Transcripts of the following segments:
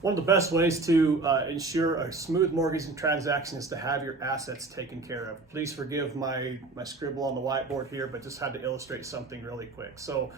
One of the best ways to ensure a smooth mortgaging transaction is to have your assets taken care of. Please forgive my scribble on the whiteboard here, but just had to illustrate something really quick. So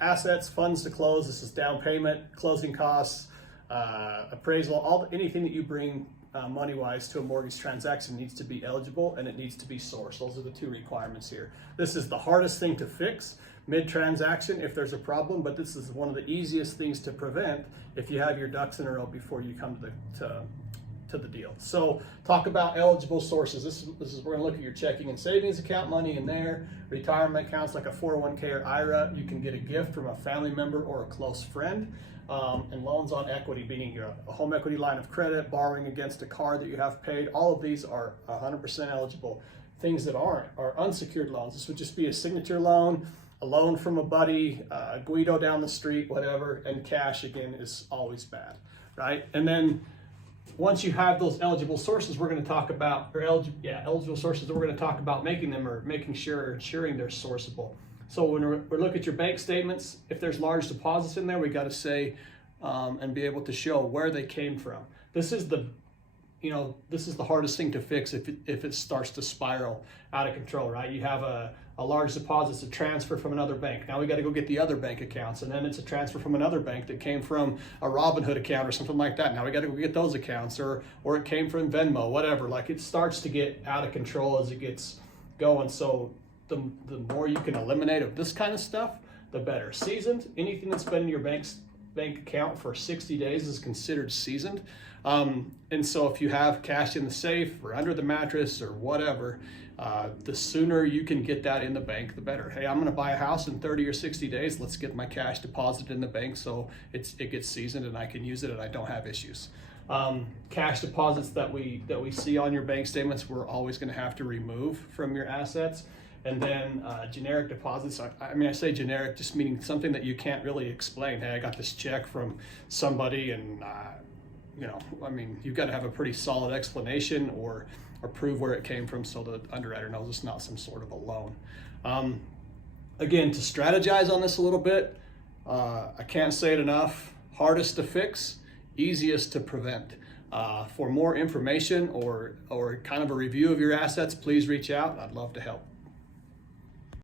assets, funds to close, this is down payment, closing costs, appraisal, anything that you bring money-wise to a mortgage transaction needs to be eligible and it needs to be sourced. Those are the two requirements here. This is the hardest thing to fix mid-transaction if there's a problem, but this is one of the easiest things to prevent if you have your ducks in a row before you come to the deal. So talk about eligible sources. This is we're gonna look at your checking and savings account money in there, retirement accounts like a 401k or IRA. You can get a gift from a family member or a close friend. And loans on equity, meaning a home equity line of credit, borrowing against a car that you have paid. All of these are 100% eligible. Things that aren't are unsecured loans. This would just be a signature loan, a loan from a buddy, a Guido down the street, whatever, and cash again is always bad, right? And then once you have those eligible sources, we're going to talk about, eligible sources, we're going to talk about making them or making sure or ensuring they're sourceable. So when we look at your bank statements, if there's large deposits in there, we got to say and be able to show where they came from. This is the hardest thing to fix if it starts to spiral out of control, right? You have a large deposit, it's a transfer from another bank. Now we got to go get the other bank accounts, and then it's a transfer from another bank that came from a Robinhood account or something like that. Now we got to go get those accounts, or it came from Venmo, whatever. Like it starts to get out of control as it gets going. So the more you can eliminate of this kind of stuff, the better. Seasoned, anything that's been in your bank account for 60 days is considered seasoned. And so if you have cash in the safe or under the mattress or whatever, the sooner you can get that in the bank, the better. Hey, I'm gonna buy a house in 30 or 60 days. Let's get my cash deposited in the bank so it gets seasoned and I can use it and I don't have issues. Cash deposits that we see on your bank statements, we're always gonna have to remove from your assets. And then generic deposits, I say generic just meaning something that you can't really explain. Hey, I got this check from somebody and you've got to have a pretty solid explanation or prove where it came from so the underwriter knows it's not some sort of a loan. Again, to strategize on this a little bit, I can't say it enough, hardest to fix, easiest to prevent. For more information or kind of a review of your assets, please reach out. I'd love to help.